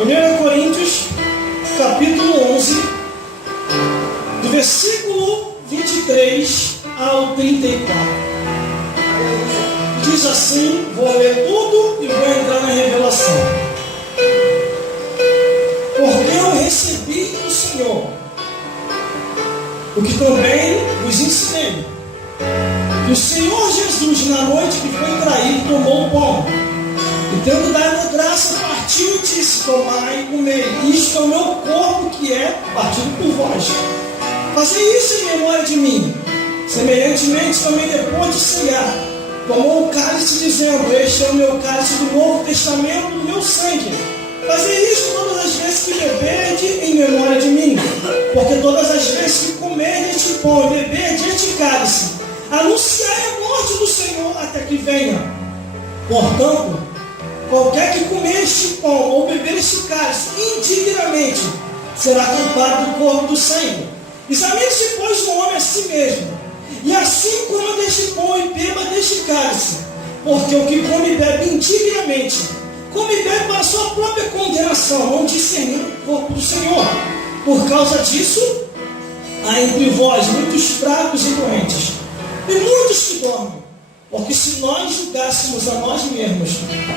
1 Coríntios, capítulo 11, do versículo 23 ao 34. Diz assim, vou ler tudo e vou entrar na revelação. Porque eu recebi do Senhor o que também vos ensinei, que o Senhor Jesus, na noite que foi traído, tomou o pão, e tendo dado graça, partiu e disse: tomai e comei, isto é o meu corpo que é partido por vós. Fazei isso em memória de mim. Semelhantemente, também depois de cear, tomou o cálice, dizendo: este é o meu cálice do Novo Testamento, do meu sangue. Fazei isso todas as vezes que beberdes em memória de mim. Porque todas as vezes que comerdes este pão e beberdes este cálice, anunciai a morte do Senhor até que venha. Portanto, qualquer que comer este pão ou beber este cálice indignamente, será culpado do corpo do Senhor. Examine-se, pois, o homem a si mesmo, e assim coma deste pão e beba deste cálice. Porque o que come e bebe indignamente, come e bebe para a sua própria condenação, não discernindo o corpo do Senhor. Por causa disso, há entre vós muitos fracos e doentes, e muitos que dormem. Porque se nós julgássemos a nós mesmos,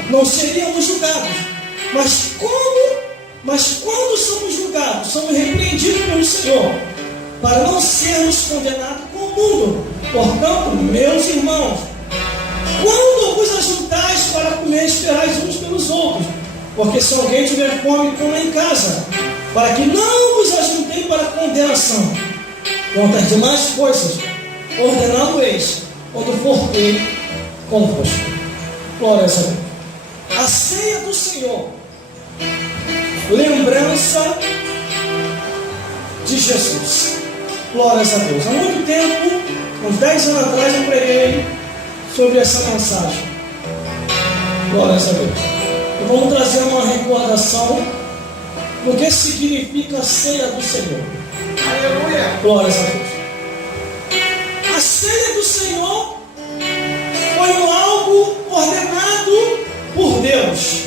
não seríamos julgados. Mas quando somos julgados, somos repreendidos pelo Senhor, para não sermos condenados com o mundo. Portanto, meus irmãos, quando vos ajuntais para comer, esperais uns pelos outros. Porque se alguém tiver fome, coma em casa, para que não vos ajuntem para condenação. Quanto às demais coisas, ordenado-eis quando for ter convosco. Glória a Deus. A ceia do Senhor, lembrança de Jesus. Glória a Deus. Há muito tempo, uns 10 anos atrás, eu preguei sobre essa mensagem. Glória a Deus. E vamos trazer uma recordação do que significa a ceia do Senhor. Aleluia. Glória a Deus. A ceia do Senhor foi algo ordenado por Deus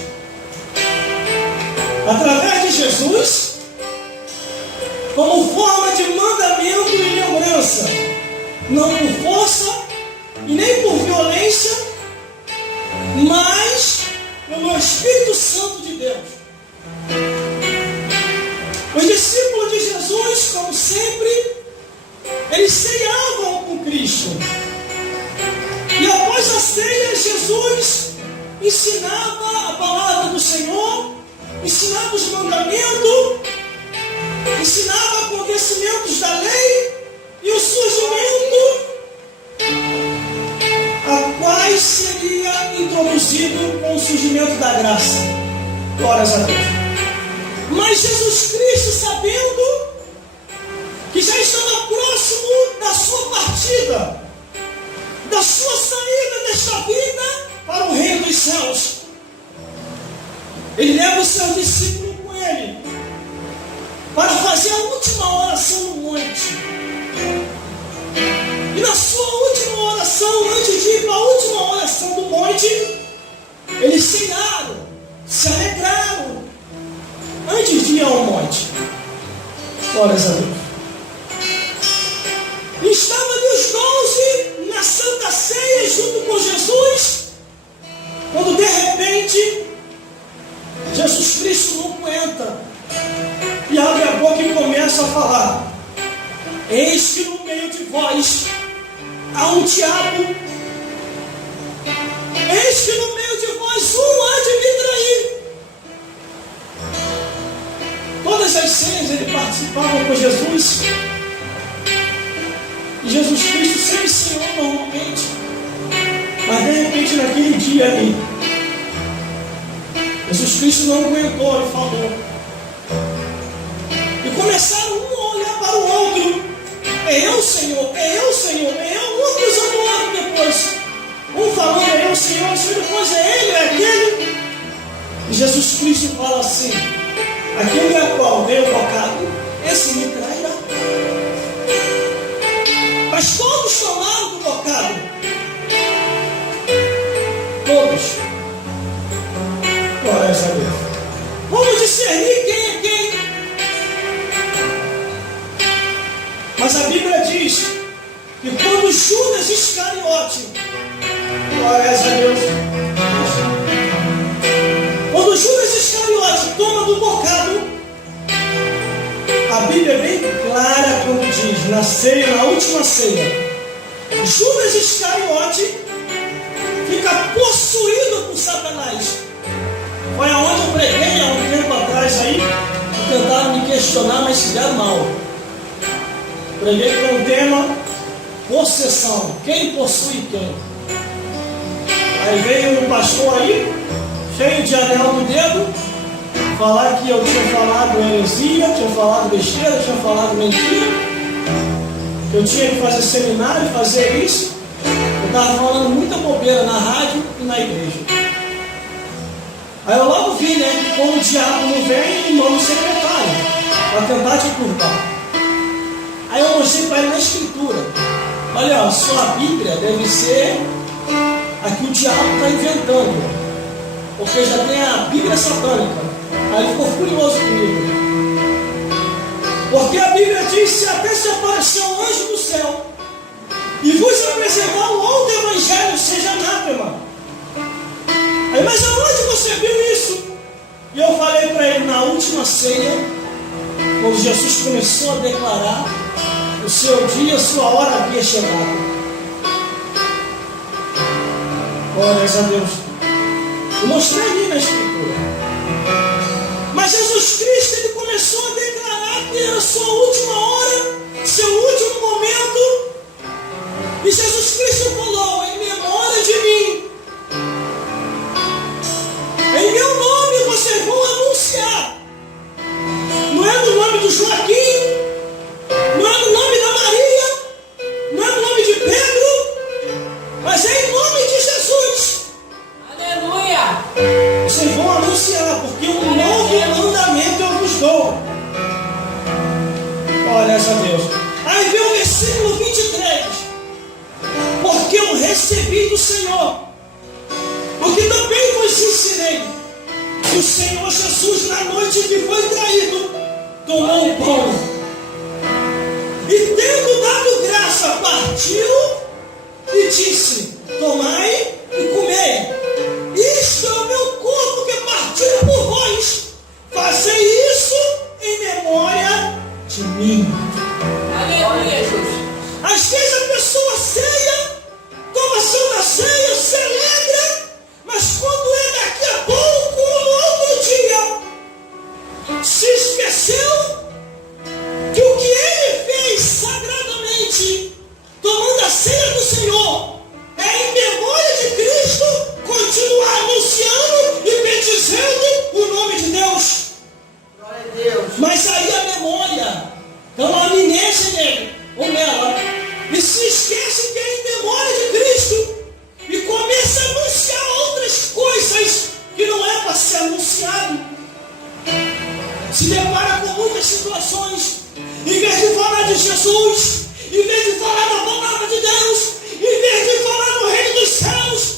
através de Jesus, como forma de mandamento e lembrança, não por força e nem por violência, mas pelo Espírito Santo de Deus. Os discípulos de Jesus, como sempre, eles ceiavam com Cristo. E após a ceia, Jesus ensinava a palavra do Senhor, ensinava os mandamentos, ensinava acontecimentos da lei e o surgimento a quais seria introduzido com o surgimento da graça. Glórias a Deus. Mas Jesus Cristo, sabendo que já estava próximo da sua partida, da sua saída desta vida para o reino dos céus, ele leva os seus discípulos com ele para fazer a última oração no monte. E na sua última oração, antes de ir para a última oração do monte, eles cearam, se alegraram antes de ir ao monte. Glórias a Deus. E estavam ali os 12 na Santa Ceia junto com Jesus, quando de repente Jesus Cristo não aguenta e abre a boca e começa a falar: eis que no meio de vós há um diabo, eis que no meio de vós há de me trair. Todas as ceias ele participava com Jesus, e Jesus Cristo sempre ceou normalmente, mas de repente naquele dia ali, Jesus Cristo não aguentou e falou, e começaram um a olhar para o outro: é eu, Senhor, é eu, Senhor, é eu. Um acusando o outro depois, um falando: é eu, Senhor, depois é ele, é aquele. E Jesus Cristo fala assim: aquele a qual veio tocado, esse me trairá. Mas todos tomaram do bocado, todos. Glória a Deus. Vamos discernir Jesus, na ceia, na última ceia, Judas Iscariote fica possuído por Satanás. Foi aonde eu preguei há um tempo atrás aí, tentaram me questionar, mas se deram mal. Preguei com o tema possessão, quem possui quem. Aí veio um pastor aí, cheio de anel no dedo, falar que eu tinha falado heresia, tinha falado besteira, tinha falado mentira, que eu tinha que fazer seminário, fazer isso. Eu estava falando muita bobeira na rádio e na igreja. Aí eu logo vi, né, que quando o diabo não vem, ele manda o secretário para tentar te culpar. Aí eu mostrei para ele na escritura. Olha, a sua Bíblia deve ser a que o diabo está inventando, porque já tem a Bíblia satânica. Aí ele ficou furioso comigo, porque a Bíblia diz: se até se aparecer um anjo do céu e vos apresentar um outro evangelho, seja anátema. Aí, mas aonde você viu isso? E eu falei para ele na última ceia, quando Jesus começou a declarar: o seu dia, a sua hora havia chegado. Glórias a Deus. Eu mostrei ali na escritura. Mas Jesus Cristo, ele começou a declarar que era a sua última hora, seu último momento. E Jesus Cristo falou: em memória de mim, em meu nome vocês vão anunciar. Não é no nome do Joaquim, não é no nome da Maria, não é no nome de Pedro, mas é em nome de Jesus. Aleluia! Vocês vão anunciar, porque um novo mandamento eu vos dou. Glórias a Deus. Aí vem o versículo 23. Porque eu recebi do Senhor, porque também vos ensinei, que o Senhor Jesus, na noite que foi traído, tomou o pão e, tendo dado graça, partiu e disse: tomai e comei, isto é o meu corpo que é partido por vós, fazei isso em memória de mim. Aleluia, Jesus. Às vezes a pessoa ceia, toma Santa Ceia, celebra, mas quando é daqui a pouco ou no outro dia, se esqueceu que o que ele fez sagradamente, tomando a ceia do Senhor, é em memória de Cristo, continuar anunciando e bendizendo o nome de Deus. Glória a Deus. Mas aí a memória, dá uma amnésia nele, ou nela, e se esquece que é em memória de Cristo, e começa a anunciar outras coisas que não é para ser anunciado. Se depara com muitas situações, em vez de falar de Jesus, em vez de falar da palavra de Deus, em vez de falar do reino dos céus,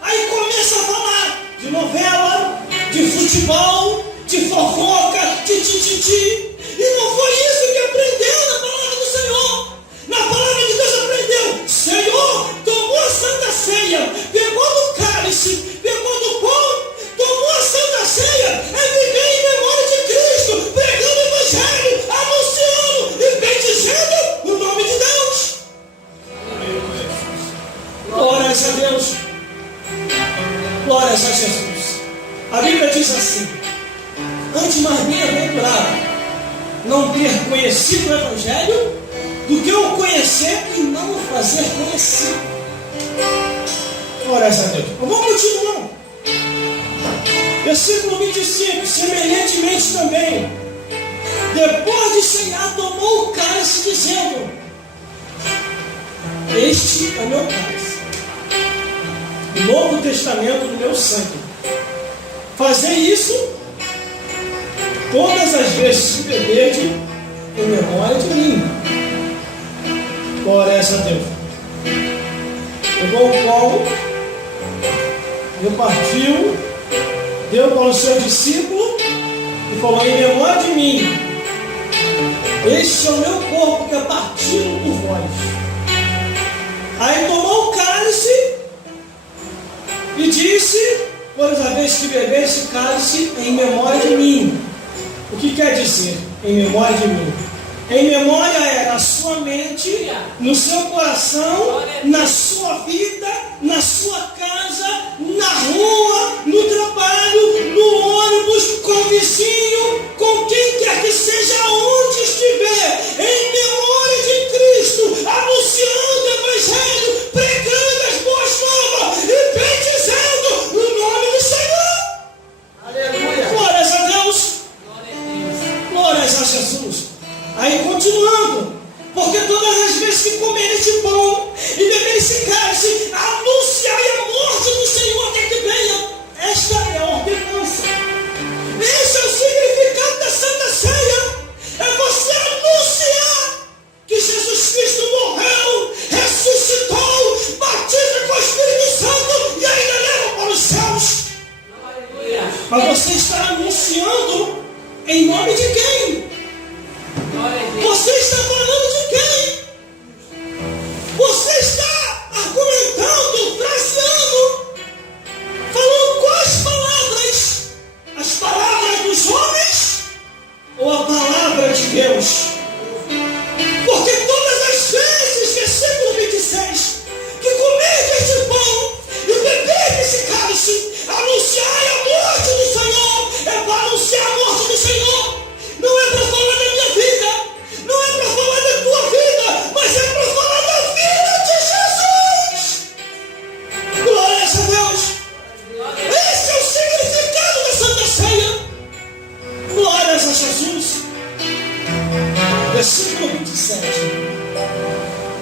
aí começa a falar de novela, de futebol, de fofoca, de tititi. E não foi isso que aprendeu na palavra do Senhor. Na palavra de Deus aprendeu: Senhor, tomou a Santa Ceia, pegou do cálice, pegou do pão, tomou a Santa Ceia, é viver em memória de Cristo, pregando o Evangelho, anunciando e bendizendo o nome de Deus. Glórias a Deus. Glórias a Jesus. A Bíblia diz assim: antes mais bem-aventurado não ter conhecido o Evangelho do que o conhecer e não o fazer conhecido. Glórias a Deus. Vamos continuar. Versículo 25. Semelhantemente também, depois de ceiar, tomou o cálice, dizendo: este é o meu cálice, o Novo Testamento do meu sangue. Fazei isso todas as vezes que beberdes em memória de mim. Glórias a Deus. Pegou o pão, repartiu, deu para o seu discípulo e falou: em memória de mim, este é o meu corpo que é partido por vós. Aí tomou o cálice e disse: todas as vezes que beber esse cálice, em memória de mim. O que quer dizer em memória de mim? Em memória é na sua mente, no seu coração, na sua vida, na sua casa, na rua, no trabalho, no ônibus, com o vizinho, com quem quer que seja, onde estiver, em memória de Cristo, anunciando o Evangelho, pregando as boas novas e bendizendo o nome do Senhor. Aleluia. Glórias a Deus. Glória a Deus. Glórias a Jesus. Aí continuando, porque todas as vezes que comer este pão e beber esse cálice, anunciai a morte do Senhor até que venha. Esta é a ordenança. Esse é o significado da Santa Ceia. É você anunciar que Jesus Cristo morreu, ressuscitou, batiza com o Espírito Santo e ainda leva para os céus. Aleluia. Mas você está anunciando em nome de quem? Glória a Deus. Você está falando de quem? Você está argumentando, fraseando, falando quais palavras? As palavras dos homens ou a palavra de Deus? Porque todas as vezes, versículo 26, que comer este pão e beber desse cálice, anunciai a morte do Senhor, é para anunciar a morte do Senhor. Não é para falar da minha vida, não é para falar da tua vida, mas é para falar da vida de Jesus. Glórias a Deus. Esse é o significado da Santa Ceia. Glórias a Jesus. Versículo 27.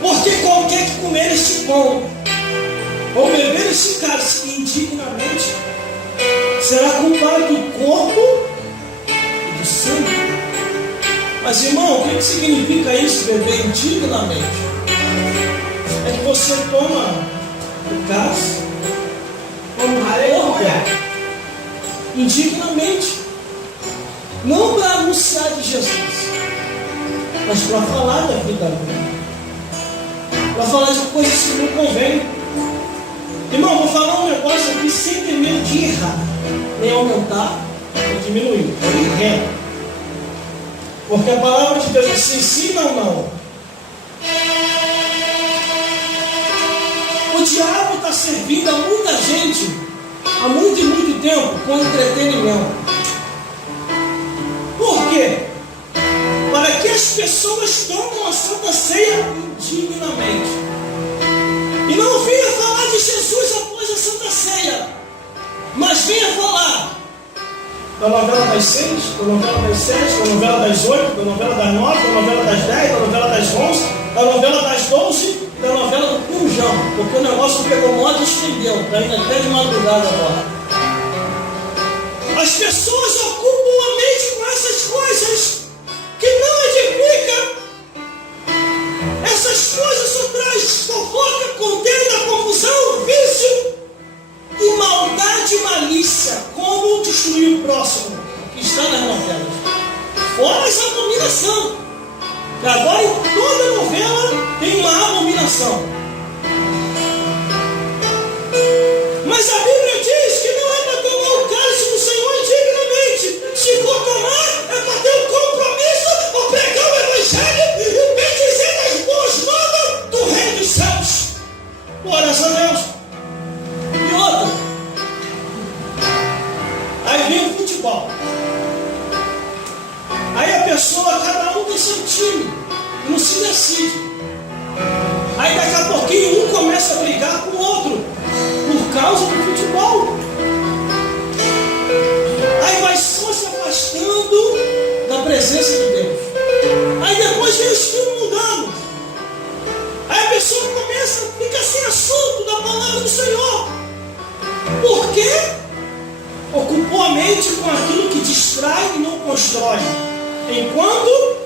Porque qualquer que comer este pão ou beber este cálice indignamente será culpado do corpo e do sangue. Mas, irmão, o que significa isso, beber indignamente? É que você toma o cálice como corpo indignamente, não para anunciar de Jesus, mas para falar da vida dele, para falar de coisas que não convêm. Irmão, vou falar um negócio aqui sem ter medo de errar, nem aumentar, nem diminuir, nem ré. Porque a palavra de Deus diz sim ou não. O diabo está servindo a muita gente, há muito e muito tempo, com entretenimento. Por quê? Para que as pessoas tomem a Santa Ceia indignamente. E não venha falar de Jesus após a Santa Ceia, mas venha falar da novela das 6, da novela das 7, da novela das 8, da novela das 9, da novela das 10, da novela das 11, da novela das 12, da novela do Pujão, porque o negócio pegou moda e estendeu, está indo até de madrugada agora. As pessoas ocupam a mente com essas coisas que não edificam. Essas coisas só trazem fofoca, contenda, confusão, vício e maldade e malícia. Como destruir o próximo que está nas novelas? Fora essa abominação, que agora em toda novela tem uma abominação. Mas a Bíblia diz que não é para tomar o cálice do Senhor indignamente. Se for tomar, é para ter um compromisso, para pregar o Evangelho e bendizer as boas novas do Reino dos Céus. Glórias a Deus. E outra, aí vem o futebol. Aí a pessoa, cada um tem seu time, não se decide. Aí daqui a pouquinho um começa a brigar com o outro por causa do futebol. Aí vai só se afastando da presença de Deus. Aí depois vem o estilo mudando. Aí a pessoa começa a ficar sem assunto da palavra do Senhor. Por quê? Ocupou a mente com aquilo que distrai e não constrói. Enquanto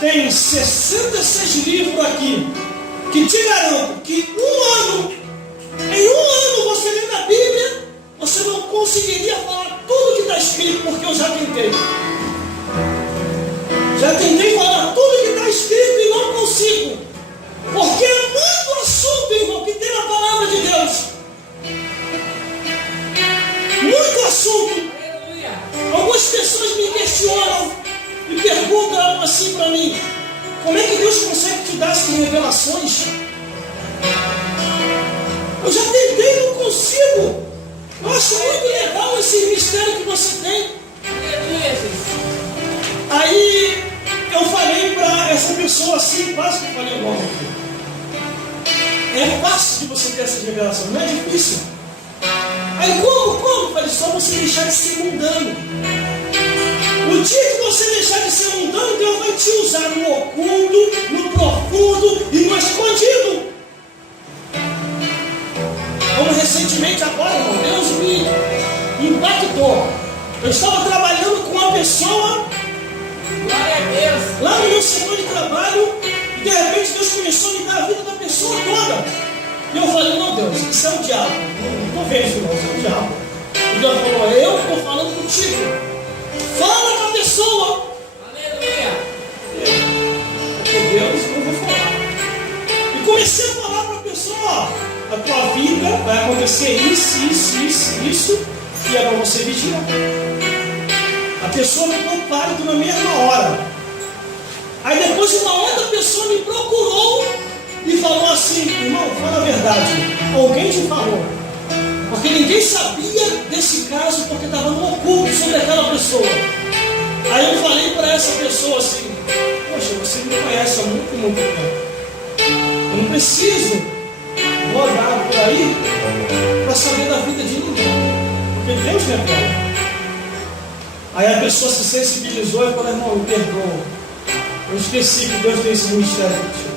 tem 66 livros aqui que te garanto que em um ano você lendo a Bíblia, você não conseguiria falar tudo que está escrito, porque eu já tentei. Já tentei falar tudo que está escrito e não consigo. Porque é muito assunto, irmão, que tem na palavra de Deus. Muito assunto. Aleluia. Algumas pessoas me questionam, me perguntam, assim para mim: como é que Deus consegue te dar essas revelações? Eu já tentei, não consigo. Eu acho muito legal esse mistério que você tem. Aleluia, Jesus. Aí eu falei para essa pessoa assim, quase que eu falei o nome aqui. É fácil de você ter essa revelação, não é difícil. Aí como? Eu falei: só você deixar de ser mundano. O dia que você deixar de ser mundano, Deus vai te usar no oculto, no profundo e no escondido. Como recentemente agora, irmão, Deus me impactou. Eu estava trabalhando com uma pessoa Glória a Deus. lá no meu setor de trabalho, e de repente Deus começou a me dar a vida da pessoa toda. E eu falei: não, Deus, isso é o diabo. Não estou vendo isso, não, isso é o diabo. E Deus falou: eu estou falando contigo. Fala com a pessoa. Aleluia. Porque Deus não vai falar. E comecei a falar para a pessoa: ó, a tua vida vai acontecer isso, e é para você vigiar. A pessoa ficou pálida na mesma hora. Aí depois uma outra pessoa me procurou e falou assim: irmão, fala a verdade, alguém te falou. Porque ninguém sabia desse caso, porque estava no oculto sobre aquela pessoa. Aí eu falei para essa pessoa assim: poxa, você me conhece há muito tempo. Eu não preciso rodar por aí para saber da vida de ninguém, porque Deus revela. Aí a pessoa se sensibilizou e falou: irmão, me perdoa, eu esqueci que Deus tem esse ministério contigo.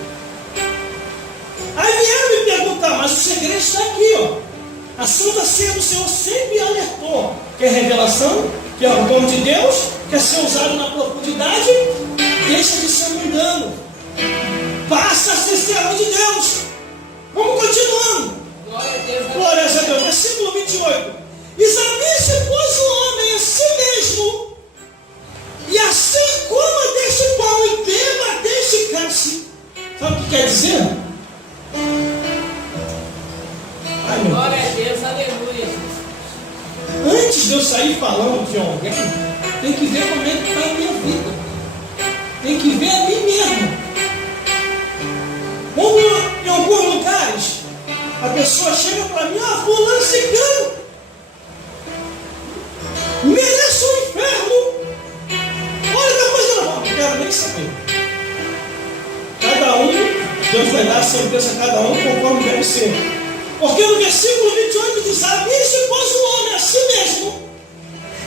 Aí vieram me perguntar: mas o segredo está aqui, ó. A Santa Ceia do Senhor sempre alertou que é revelação, que é o dom de Deus, quer ser usado na profundidade, deixa de ser mundano, passa a ser servo de Deus. Vamos continuando. Glória a Deus. Glória a Deus. Versículo 28. Examine-se, pois, o homem a si mesmo, e assim coma deste pão e beba deste cálice. Sabe o que quer dizer? Ai, meu Glória a Deus. Deus. Aleluia, Jesus. Antes de eu sair falando de alguém, tem que ver como é que está a minha vida. Tem que ver a mim mesmo. Como em alguns lugares, a pessoa chega para mim: ah, fulano cigano, merece o inferno. Olha que coisa, não quero nem saber. Cada um, Deus vai dar a sentença a cada um conforme deve ser. Porque no versículo 28 diz: examine-se, pois, o homem a si mesmo,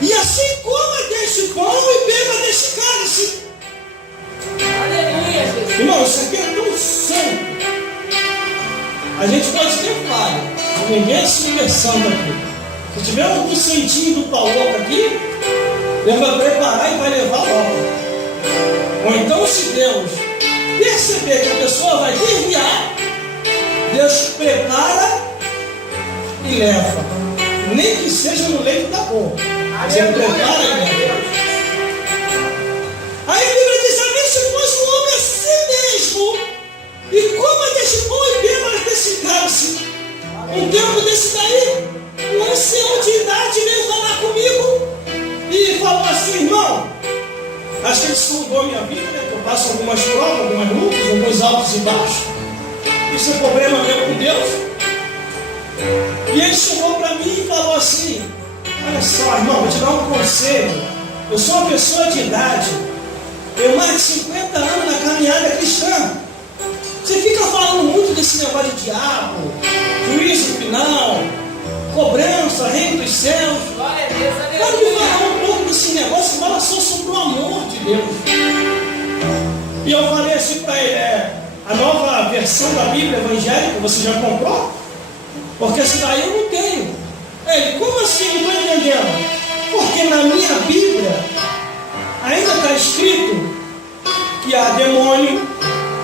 e assim coma deste pão e beba deste cálice. Aleluia, Jesus. Irmão, isso aqui é tão santo. A gente pode ter falha, ninguém se inversando aqui. Se tiver um centinho do pau aqui, Deus vai preparar e vai levar logo. Ou então, se Deus perceber que a pessoa vai desviar, Deus prepara e leva. Nem que seja no leito da boca. Você prepara e leva. Aí a Bíblia diz: examine-se, pois, o homem a si mesmo, e coma deste pão e beba desse cálice. Um tempo desse daí, um ancião de idade veio falar comigo e falou assim: irmão, acho que ele sondou a minha vida, né? Eu passo algumas provas, algumas lutas, alguns altos e baixos. Isso é problema meu com Deus. E ele chegou para mim e falou assim: olha só, irmão, vou te dar um conselho. Eu sou uma pessoa de idade, tenho mais de 50 anos na caminhada cristã. Você fica falando muito desse negócio de diabo, juízo final, cobrança, reino dos céus. Glória a Deus. Pode me Aleluia. falar um pouco desse negócio, fala só sobre o amor de Deus. E eu falei assim para ele: a nova versão da Bíblia evangélica, você já comprou? Porque essa daí eu não tenho. Ele: como assim? Não estou entendendo. Porque na minha Bíblia ainda está escrito que há demônio,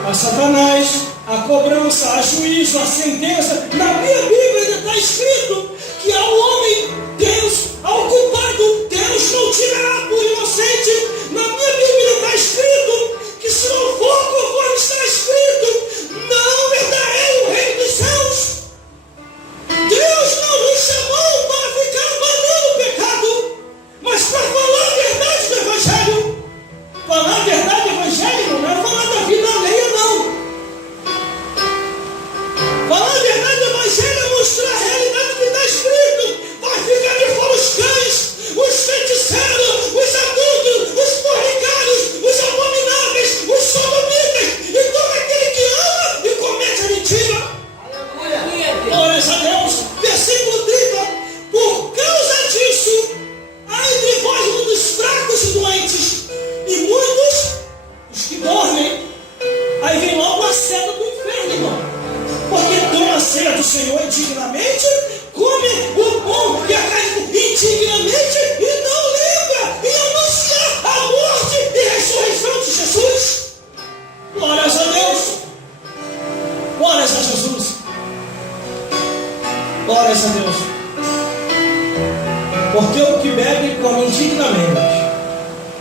há Satanás, a cobrança, a juízo, a sentença. Na minha Bíblia ainda está escrito que ao homem Deus, ao culpado, Deus não tirará por inocente. Na minha Bíblia está escrito que se não for conforme está escrito, não herdarei o reino dos céus. Deus não nos chamou para ficar abanando o pecado, mas para falar a verdade do Evangelho. Falar a verdade do Evangelho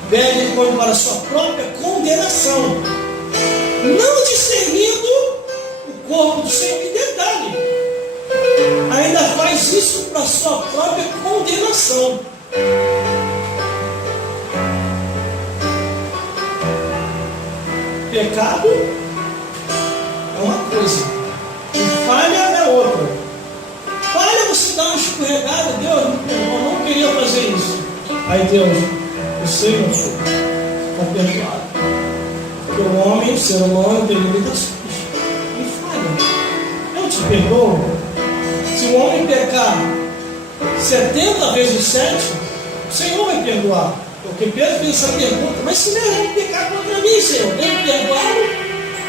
bebe e come para a sua própria condenação, não discernindo o corpo do Senhor. Que detalhe, ainda faz isso para a sua própria condenação. Pecado é uma coisa, e falha é outra. Falha, você dá uma escorregada, Deus, eu não queria fazer isso. Aí Deus, eu sei, meu filho, está perdoado. Porque o homem, o ser humano, tem limitações e falha. Eu te perdoo. Se o homem pecar 70 vezes 7, o Senhor vai perdoar. Porque Pedro fez essa pergunta: mas se meu irmão pecar contra mim, Senhor, devo perdoá-lo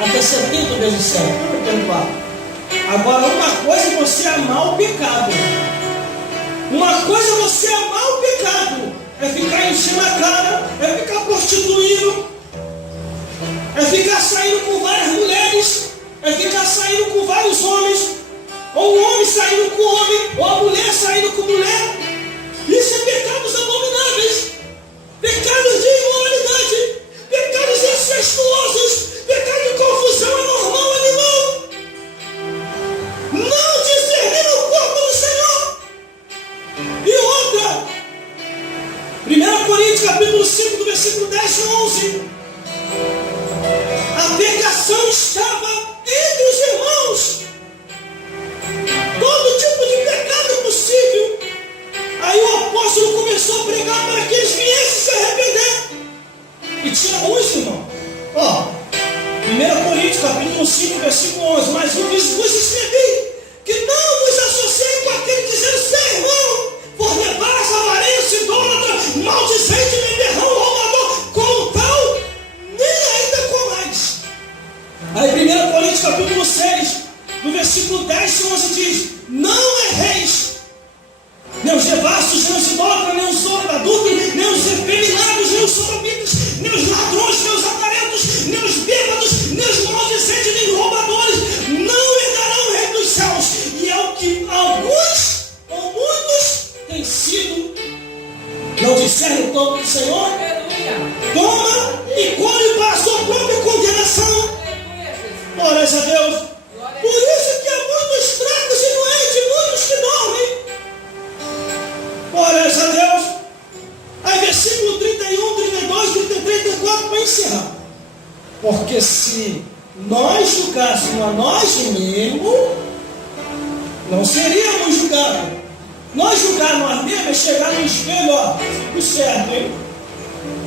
até 70 vezes 7? Eu vou perdoar. Agora, uma coisa é você amar o pecado. Uma coisa é você amar o pecado. É ficar enchendo a cara, é ficar prostituindo, é ficar saindo com várias mulheres, é ficar saindo com vários homens, ou um homem saindo com homem, ou a mulher saindo com mulher. Isso é pecados abomináveis, pecados de imoralidade, pecados incestuosos, pecado de confusão anormal, animal. Não discernir o corpo do Senhor. E outra, 1 Coríntios capítulo 5, do versículo 10 e 11. A pecação estava entre os irmãos. Todo tipo de pecado possível. Aí o apóstolo começou a pregar para que eles viessem se arrepender. E tinha uns, irmão. 1 Coríntios capítulo 5, versículo 11. Mas vos escrevi que não vos associem com aquele dizendo ser irmão, por devassa, avarência, idólatra, maldizente, beberrão, roubador, com tal, nem ainda com mais. Aí 1 Coríntios capítulo 6, no versículo 10 e 11 diz: não erreis, nem os devassos, nem os idólatras, nem os adúlteros, nem os efeminados, nem os sodomitas, nem os ladrões, nem os avarentos, nem os bêbados, nem os maldizentes, nem os roubadores não herdarão o reino dos céus. E é o que alguns ou muitos têm sido. Não discernem o corpo do Senhor, toma e come para a sua própria condenação. Glórias a Deus. Por isso que há muitos fracos e doentes, muitos que dormem. Glórias a Deus. Aí versículo 31, 32, 33, 34, para encerrar. Porque se nós julgássemos a nós mesmos, não seríamos julgados. Nós julgar nós mesmos é chegar no espelho, fico certo, hein?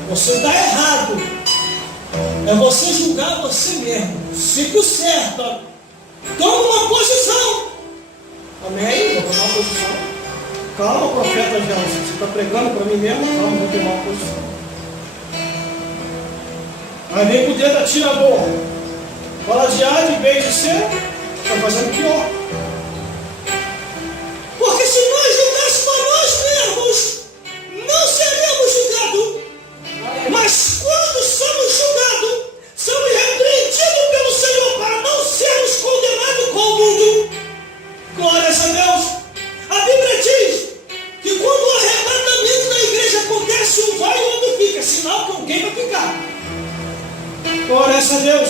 Você está errado. É você julgar você mesmo. Fico certo. Toma uma posição. Amém? Vou tomar uma posição. Calma, profeta Gelson. Você está pregando para mim mesmo? Calma, vou tomar uma posição. Mas nem com o dedo atirador. Fala de A, de B, de C, está fazendo pior. Porque se nós julgássemos a nós mesmos, não seríamos julgados. Mas quando somos julgados, somos repreendidos pelo Senhor para não sermos condenados com o mundo. Glórias a Deus. A Bíblia diz que quando o arrebatamento da igreja acontece, um vai e o outro fica. Sinal que alguém vai ficar. Glórias a Deus.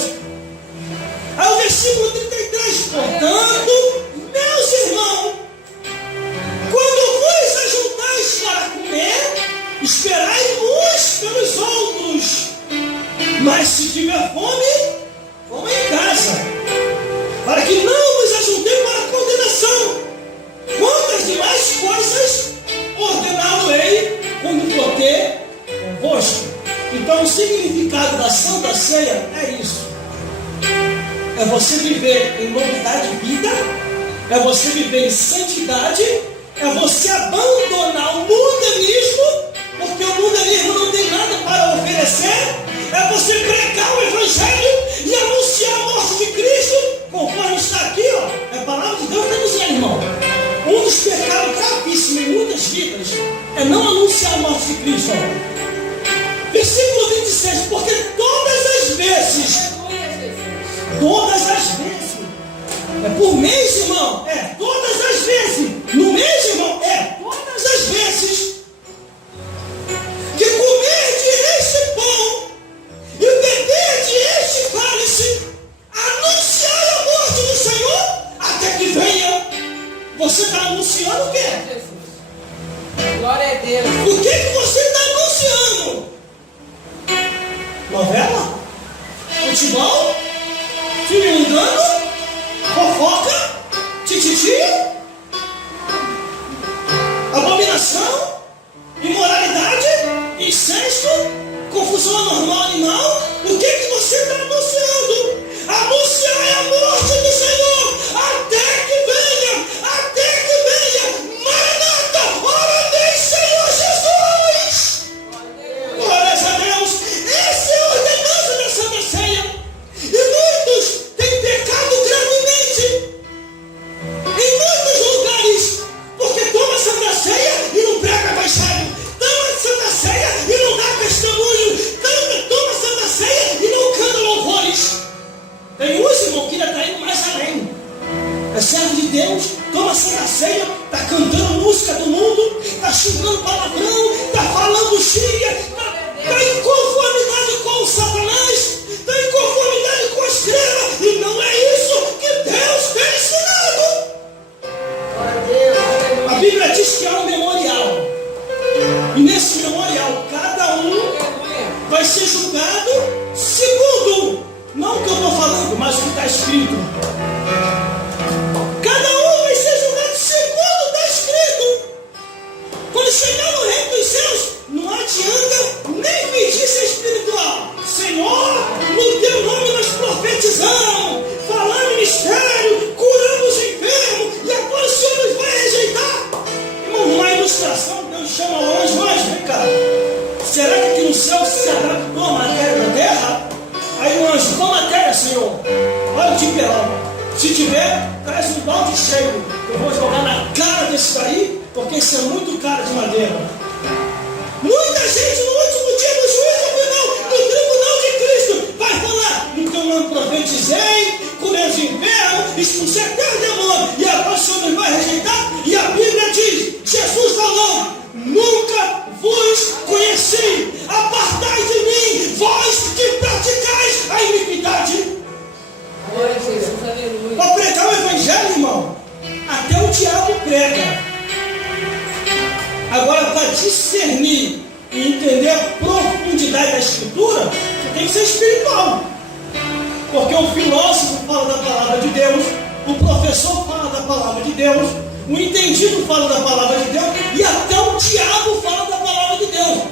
Aí o versículo 33. Portanto, meus irmãos, quando vos ajuntais para comer, esperai uns pelos outros. Mas se tiver fome, vamos em casa, para que não nos ajuntemos para a condenação. Quantas demais coisas ordená-lo-ei quando for ter convosco. Então o significado da Santa Ceia é isso. É você viver em novidade de vida, é você viver em santidade, é você abandonar o mundanismo, porque o mundanismo não tem nada para oferecer, é você pregar o Evangelho e anunciar a morte de Cristo, conforme está aqui, é a palavra de Deus para dizer, irmão. Um dos pecados gravíssimos em muitas vidas é não anunciar a morte de Cristo. Versículo 26, porque todas as vezes, é por mês, irmão, todas as vezes, no mês, irmão, todas as vezes, que comerdes este usou o normal animal, o que você está anunciando? Anunciar é a morte do Senhor, até que venha, Maranata, ora vem, Senhor Jesus. Glórias a Deus. Essa é a ordenança da Santa Ceia. E muitos têm pecado gravemente em muitos lugares, porque toma a Santa Ceia e não prega evangelho, toma a Santa Ceia e não dá testemunho, toma a Santa Ceia e não canta louvores. Tem uns, irmão, que ainda está indo mais além. É servo de Deus, toma a Santa Ceia, está cantando música do mundo, está xingando palavrão, está falando xíria, está em conformidade com o Satanás, está em conformidade com a estrela, e não é isso que Deus tem ensinado. A Bíblia diz que há um memorial, e nesse memorial cada um vai ser julgado segundo, não o que eu estou falando, mas o que está escrito. Cada um vai ser julgado segundo está escrito. Quando chegar no reino dos céus, não adianta nem pedir ser espiritual. Senhor, no teu nome nós profetizamos, falando em mistério, curando os enfermos, e agora o Senhor nos vai rejeitar. Irmão, uma ilustração, Deus chama o anjo, mas vem cá, será que aqui no céu se adaptou a matéria da terra? Aí o anjo, qual matéria, Senhor? Olha o timpelão. Se tiver, traz um balde cheio. Eu vou jogar na cara desse daí, porque isso é muito cara de madeira. Muita gente no último dia do juízo final, no tribunal de Cristo, vai falar: no teu nome profetizei, curei os enfermos, expulsei até o demônio, e agora o Senhor nos vai rejeitar. E a Bíblia diz, Jesus falou: nunca vos conheci, apartai de mim, vós que praticais a iniquidade. Glória a Jesus, aleluia. Para pregar o evangelho, irmão, até o diabo prega. Agora, para discernir e entender a profundidade da escritura, você tem que ser espiritual. Porque o filósofo fala da palavra de Deus, o professor fala da palavra de Deus, o entendido fala da palavra de Deus, e até o diabo fala da palavra de Deus.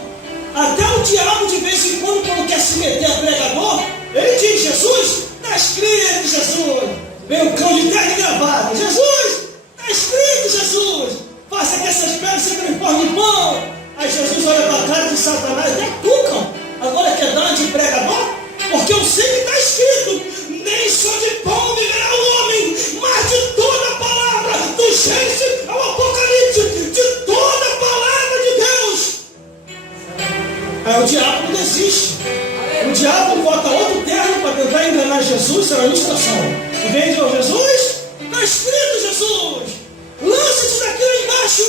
Até o diabo, de vez em quando quer se meter a pregador, ele diz: Jesus, está escrito, Jesus. Vem o cão de terno e gravata: Jesus, está escrito, Jesus. Faça que essas pedras se transformem em pão. Aí Jesus olha para a cara de Satanás: até tu, cão, agora quer dar de pregador? Porque eu sei que está escrito: nem só de pão viverá o homem, mas de toda a palavra, do Gênesis ao Apocalipse, de toda a palavra de Deus. Aí o diabo não desiste. O diabo bota outro terno para tentar enganar Jesus, é uma ilustração. E vem dizer: Jesus, está escrito, Jesus, lança-te daqui lá embaixo,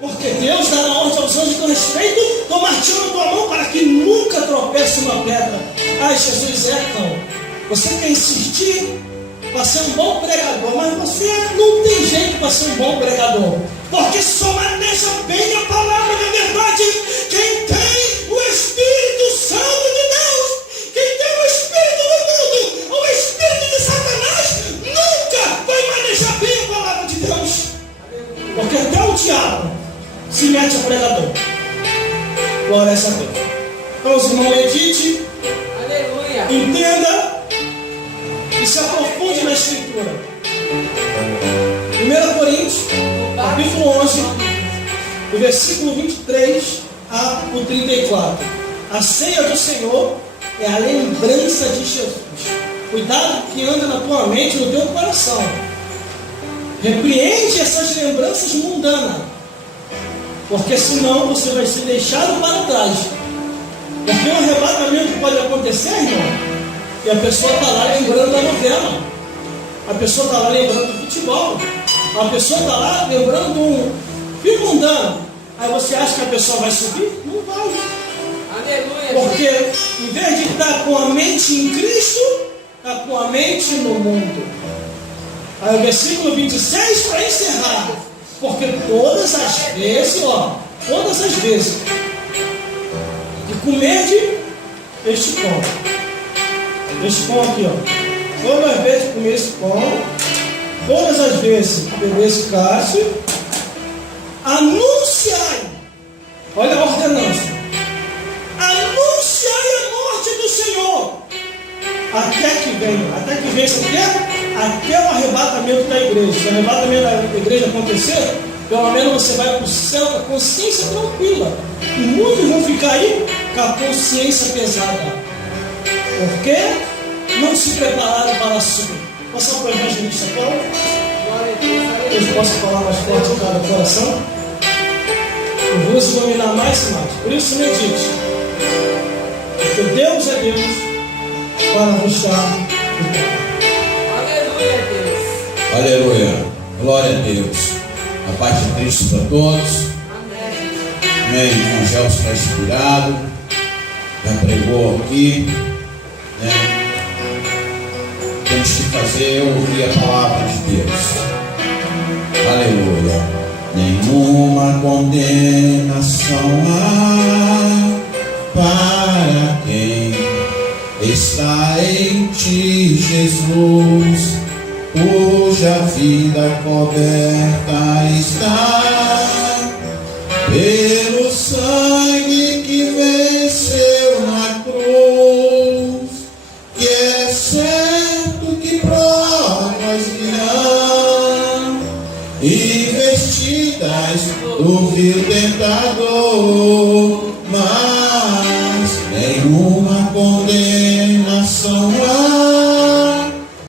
porque Deus dá a ordem aos anjos com respeito, estou marteando a tua mão para que nunca tropece uma pedra. Ai, Jesus, cão, você quer insistir para ser um bom pregador, mas você não tem jeito para ser um bom pregador, porque só maneja bem a palavra da verdade quem tem o Espírito Santo de Deus. Quem tem o Espírito do mundo, o Espírito de Satanás, nunca vai manejar bem a palavra de Deus, porque até o diabo se mete a pregador. Glória a Deus. Então, os irmãos, medite, Aleluia. entenda e se aprofunde na Escritura. 1 Coríntios, capítulo 11, do versículo 23 a 34. A ceia do Senhor é a lembrança de Jesus. Cuidado que anda na tua mente, no teu coração. Repreende essas lembranças mundanas, porque senão você vai ser deixado para trás. Porque um arrebatamento pode acontecer, irmão, e a pessoa está lá lembrando da novela, a pessoa está lá lembrando do futebol, a pessoa está lá lembrando de um filme mundano. Aí você acha que a pessoa vai subir? Não vai. Aleluia. Porque em vez de estar com a mente em Cristo, está com a mente no mundo. Aí o versículo 26 para encerrar. Porque todas as vezes, todas as vezes que comer este pão aqui, todas as vezes que comer esse pão, todas as vezes que beber esse cálice, anunciai, olha a ordenança, anunciai venha. Até que venha, sabe o quê? Até o arrebatamento da igreja. Se o arrebatamento da igreja acontecer, pelo menos você vai para o céu com a consciência tranquila. E muitos vão ficar aí com a consciência pesada. Porque não se prepararam para subir. Passar para o evangelista Paulo. Glória a Deus. Eu posso falar mais forte em cada coração. Eu vou se dominar mais e mais. Por isso medite. Porque Deus é Deus para vos dar o pão. Aleluia, Deus. Aleluia. Glória a Deus. A paz de Cristo para todos. Amém. Amém. Irmão Gelson está inspirado. Já pregou aqui. Né? Temos que fazer ouvir a palavra de Deus. Aleluia. Nenhuma condenação há para quem está em ti, Jesus, cuja vida coberta está pelo sangue que venceu na cruz, que é certo que provas virão, investidas do vil tentador, mas nenhuma condenação